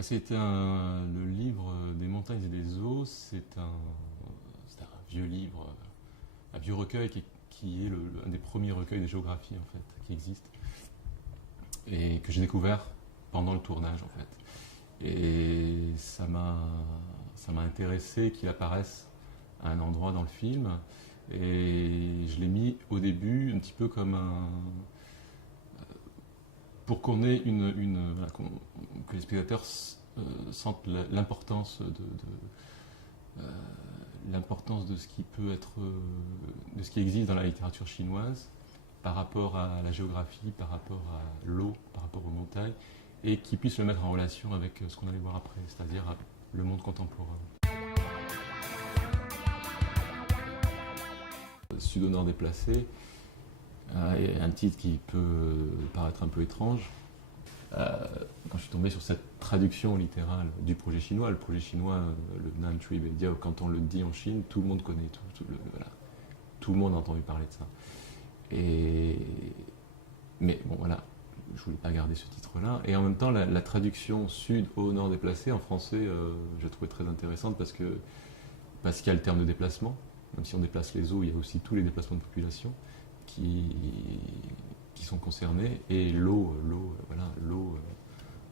C'était le livre des montagnes et des eaux. C'est un vieux livre, un vieux recueil qui est un des premiers recueils de géographie en fait qui existe et que j'ai découvert pendant le tournage en fait. Et ça m'a intéressé qu'il apparaisse à un endroit dans le film. Et je l'ai mis au début un petit peu comme pour qu'on ait voilà, que les spectateurs sentent l'importance euh, l'importance de ce qui peut être, de ce qui existe dans la littérature chinoise par rapport à la géographie, par rapport à l'eau, par rapport aux montagnes, et qui puisse le mettre en relation avec ce qu'on allait voir après, c'est-à-dire le monde contemporain. Sud au nord déplacé, un titre qui peut paraître un peu étrange. Quand je suis tombé sur cette traduction littérale du projet chinois, le projet chinois, le Nantri Beidao, quand on le dit en Chine, tout le monde connaît, voilà, tout le monde a entendu parler de ça. Et, mais bon, voilà, je voulais pas garder ce titre-là. Et en même temps, la traduction sud au nord déplacé en français, je la trouvais très intéressante parce qu'il y a le terme de déplacement. Même si on déplace les eaux, il y a aussi tous les déplacements de population qui, qui sont concernés. Et voilà, l'eau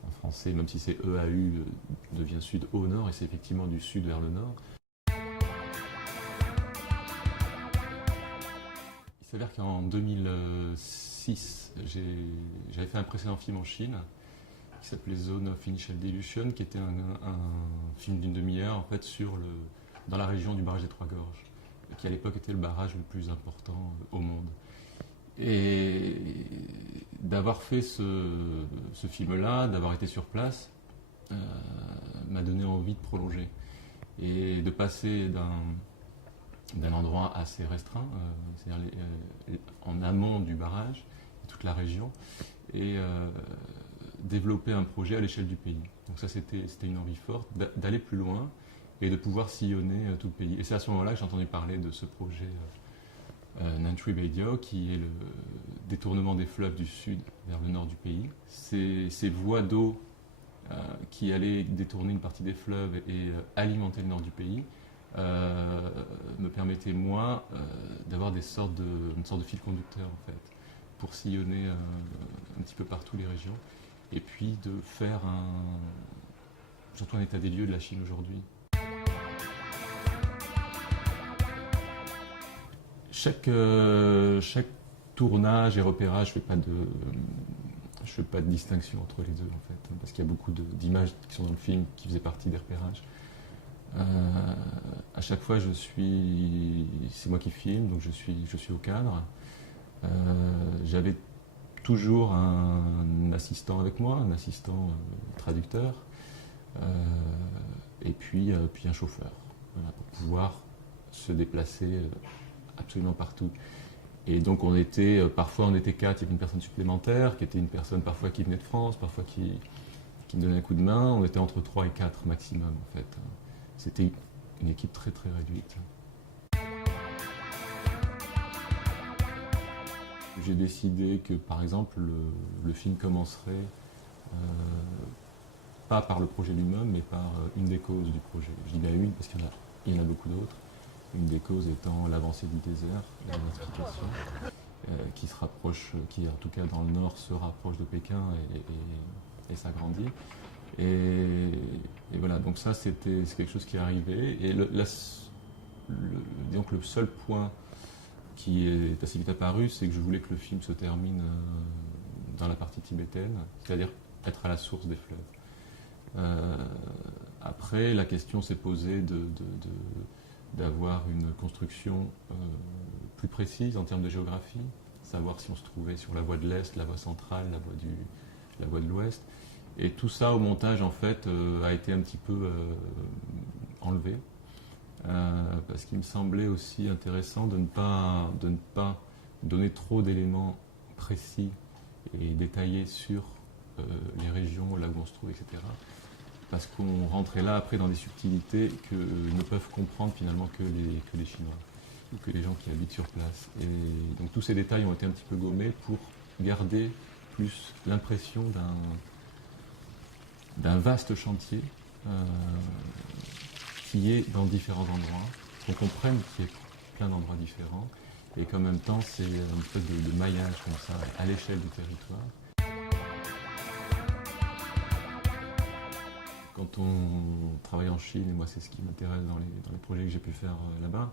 en français, même si c'est EAU, devient sud au nord, et c'est effectivement du sud vers le nord. Il s'avère qu'en 2006, j'avais fait un précédent film en Chine qui s'appelait Zone of Initial Dilution, qui était un film d'une demi-heure en fait dans la région du barrage des Trois Gorges, qui à l'époque était le barrage le plus important au monde. Et d'avoir fait ce film-là, d'avoir été sur place, euh, m'a donné envie de prolonger et de passer d'un endroit assez restreint, c'est-à-dire en amont du barrage, toute la région, et développer un projet à l'échelle du pays. Donc ça, c'était une envie forte d'aller plus loin et de pouvoir sillonner tout le pays. Et c'est à ce moment-là que j'ai entendu parler de ce projet Nantri Beidao, qui est le détournement des fleuves du sud vers le nord du pays. Ces voies d'eau qui allaient détourner une partie des fleuves et alimenter le nord du pays me permettaient, moi, d'avoir une sorte de fil conducteur, en fait, pour sillonner un petit peu partout les régions, et puis de faire surtout un état des lieux de la Chine aujourd'hui. Chaque tournage et repérage, je fais pas de distinction entre les deux en fait, parce qu'il y a beaucoup d'images qui sont dans le film qui faisaient partie des repérages. À chaque fois, c'est moi qui filme, donc je suis au cadre. J'avais toujours un assistant avec moi, un assistant traducteur, et puis un chauffeur, voilà, pour pouvoir se déplacer absolument partout. Et donc parfois on était quatre, il y avait une personne supplémentaire, qui était une personne parfois qui venait de France, parfois qui me donnait un coup de main. On était entre 3 et 4 maximum en fait. C'était une équipe très très réduite. J'ai décidé que par exemple le film commencerait pas par le projet lui-même, mais par une des causes du projet. Je dis bien une parce qu'il y en a beaucoup d'autres. Une des causes étant l'avancée du désert, la désertification, qui en tout cas dans le nord se rapproche de Pékin et s'agrandit. Et voilà, donc ça c'est quelque chose qui est arrivé. Et disons que le seul point qui est assez vite apparu, c'est que je voulais que le film se termine dans la partie tibétaine, c'est-à-dire être à la source des fleuves. Après, la question s'est posée d'avoir une construction plus précise en termes de géographie, savoir si on se trouvait sur la voie de l'Est, la voie centrale, la voie de l'Ouest. Et tout ça au montage en fait a été un petit peu enlevé parce qu'il me semblait aussi intéressant de ne pas donner trop d'éléments précis et détaillés sur les régions là où on se trouve, etc. Parce qu'on rentrait là après dans des subtilités que ne peuvent comprendre finalement que les Chinois ou que les gens qui habitent sur place. Et donc tous ces détails ont été un petit peu gommés pour garder plus l'impression d'un vaste chantier qui est dans différents endroits, qu'on comprenne qu'il y a plein d'endroits différents, et qu'en même temps c'est une espèce de maillage comme ça à l'échelle du territoire. Quand on travaille en Chine, et moi c'est ce qui m'intéresse dans les projets que j'ai pu faire là-bas,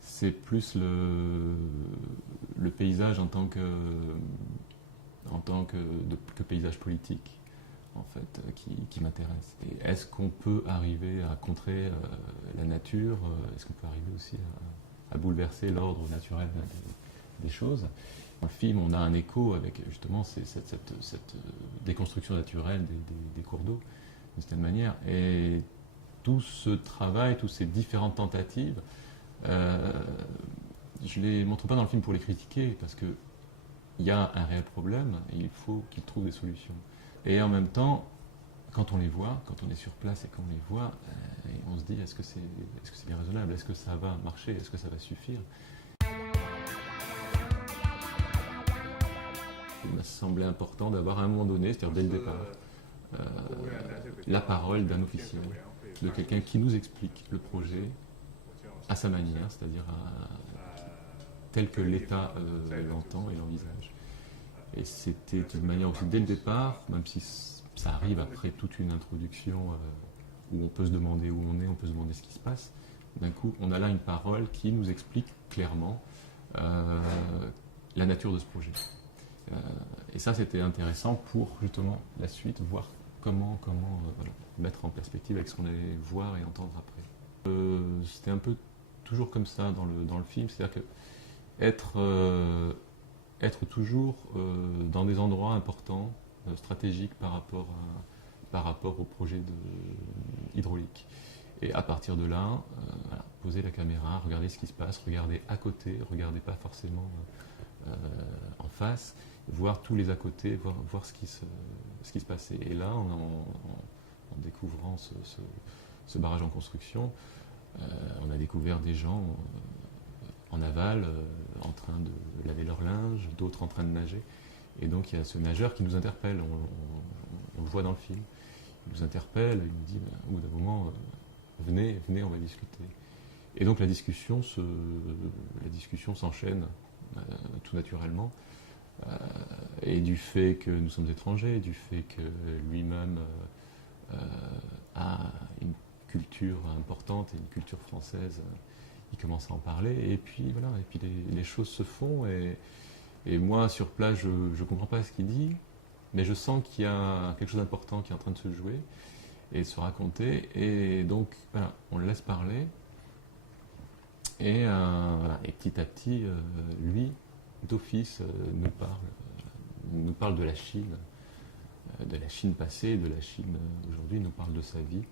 c'est plus le paysage en tant que paysage politique en fait, qui m'intéresse. Et est-ce qu'on peut arriver à contrer la nature? Est-ce qu'on peut arriver aussi à bouleverser l'ordre naturel des choses? Dans le film, on a un écho avec justement cette déconstruction naturelle des cours d'eau, d'une certaine manière. Et tout ce travail, toutes ces différentes tentatives, je ne les montre pas dans le film pour les critiquer, parce qu'il y a un réel problème et il faut qu'ils trouvent des solutions. Et en même temps, quand on les voit, quand on est sur place et qu'on les voit, on se dit est-ce que c'est bien raisonnable? Est-ce que ça va marcher? Est-ce que ça va suffire? Il m'a semblé important d'avoir à un moment donné, c'est-à-dire dès le départ, la parole d'un officiel, de quelqu'un qui nous explique le projet à sa manière, c'est-à-dire tel que l'État l'entend et l'envisage. Et c'était d'une manière aussi dès le départ, même si ça arrive après toute une introduction où on peut se demander où on est, on peut se demander ce qui se passe. D'un coup, on a là une parole qui nous explique clairement la nature de ce projet. Et ça, c'était intéressant pour justement la suite, voir comment mettre en perspective avec ce qu'on allait voir et entendre après. C'était un peu toujours comme ça dans le film, c'est-à-dire que être toujours dans des endroits importants, stratégiques par rapport au projet hydraulique. Et à partir de là, poser la caméra, regarder ce qui se passe, regarder à côté, regarder pas forcément en face, voir tous les à côté, voir ce qui se passait. Et là, en découvrant ce barrage en construction, on a découvert des gens en aval, en train de laver leur linge, d'autres en train de nager. Et donc il y a ce nageur qui nous interpelle, on le voit dans le film. Il nous interpelle, il nous dit, au bout d'un moment, venez, on va discuter. Et donc la discussion s'enchaîne tout naturellement. Et du fait que nous sommes étrangers, du fait que lui-même a une culture importante et une culture française, il commence à en parler, et puis voilà, et puis les choses se font, et moi sur place je ne comprends pas ce qu'il dit, mais je sens qu'il y a quelque chose d'important qui est en train de se jouer et de se raconter, et donc voilà, on le laisse parler, et, voilà, et petit à petit, lui, d'office, nous parle de la Chine passée, de la Chine aujourd'hui, il nous parle de sa vie.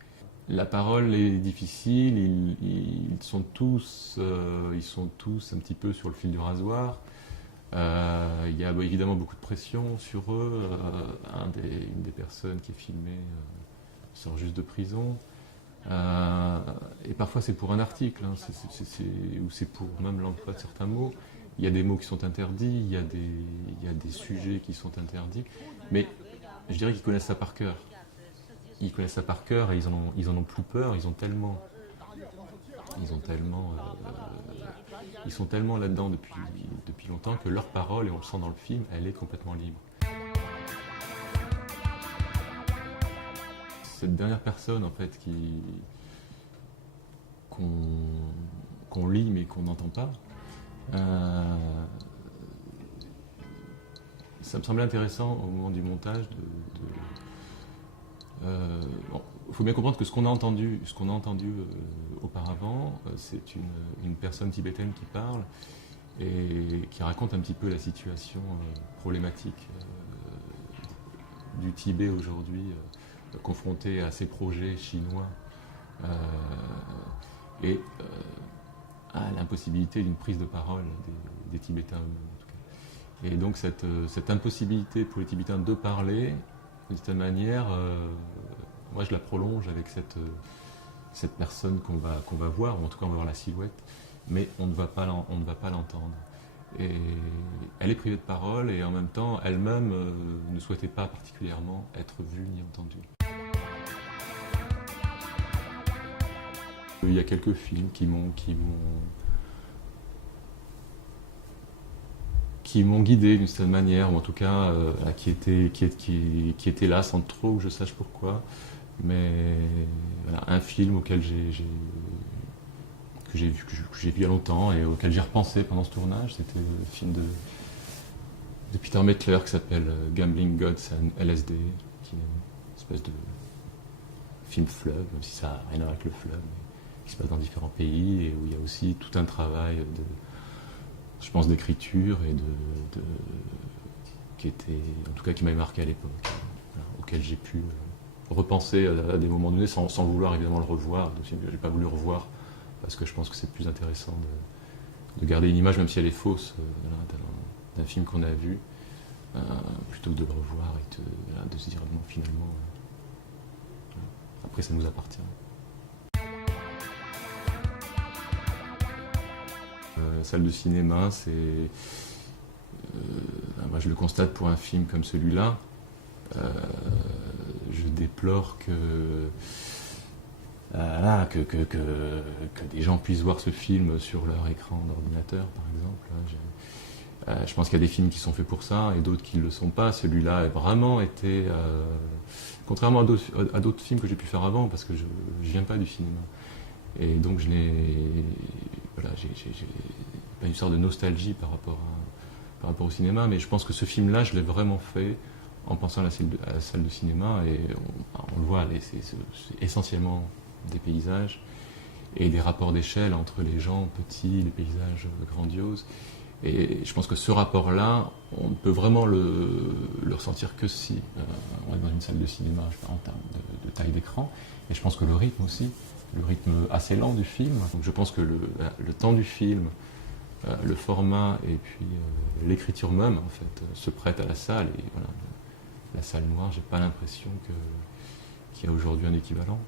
La parole est difficile, ils sont tous un petit peu sur le fil du rasoir. Il y a évidemment beaucoup de pression sur eux. Une des personnes qui est filmée sort juste de prison. Et parfois c'est pour un article, hein, ou c'est pour même l'emploi de certains mots. Il y a des mots qui sont interdits, il y a des sujets qui sont interdits. Mais je dirais qu'ils connaissent ça par cœur. Ils connaissent ça par cœur et ils en ont plus peur, ils sont tellement là-dedans depuis longtemps que leur parole, et on le sent dans le film, elle est complètement libre. Cette dernière personne en fait qu'on lit mais qu'on n'entend pas, ça me semblait intéressant au moment du montage il faut bien comprendre que ce qu'on a entendu auparavant, c'est une personne tibétaine qui parle et qui raconte un petit peu la situation problématique du Tibet aujourd'hui, confronté à ces projets chinois et à l'impossibilité d'une prise de parole des Tibétains eux-mêmes en tout cas. Et donc cette impossibilité pour les Tibétains de parler, d'une certaine manière, moi je la prolonge avec cette personne qu'on va voir, ou en tout cas on va voir la silhouette, mais on ne va pas l'entendre. Et elle est privée de parole et en même temps elle-même ne souhaitait pas particulièrement être vue ni entendue. Il y a quelques films qui m'ont guidé d'une certaine manière, ou en tout cas qui étaient là sans trop que je sache pourquoi. Mais voilà, un film que j'ai vu il y a longtemps et auquel j'ai repensé pendant ce tournage, c'était le film de Peter Mettler qui s'appelle Gambling Gods and LSD, qui est une espèce de film fleuve, même si ça n'a rien à voir avec le fleuve, mais qui se passe dans différents pays et où il y a aussi tout un travail je pense, d'écriture et qui m'avait marqué à l'époque, voilà, auquel j'ai pu repenser à des moments donnés sans vouloir évidemment le revoir. Je n'ai pas voulu le revoir parce que je pense que c'est plus intéressant de garder une image, même si elle est fausse, d'un film qu'on a vu, plutôt que de le revoir et de se dire non, finalement, après ça nous appartient. Salle de cinéma, moi je le constate pour un film comme celui-là. Je déplore que des gens puissent voir ce film sur leur écran d'ordinateur, par exemple. Je pense qu'il y a des films qui sont faits pour ça et d'autres qui ne le sont pas. Celui-là a vraiment été, contrairement à d'autres films que j'ai pu faire avant, parce que je ne viens pas du cinéma. Et donc j'ai une sorte de nostalgie par rapport au cinéma, mais je pense que ce film-là, je l'ai vraiment fait en pensant à la salle de cinéma, et on le voit, c'est essentiellement des paysages et des rapports d'échelle entre les gens petits, les paysages grandioses. Et je pense que ce rapport-là, on ne peut vraiment le ressentir que si on est dans une salle de cinéma, en termes de taille d'écran. Et je pense que le rythme aussi, le rythme assez lent du film. Donc je pense que le temps du film, le format et puis l'écriture même, en fait, se prête à la salle. Et voilà, la salle noire, j'ai pas l'impression qu'il y a aujourd'hui un équivalent.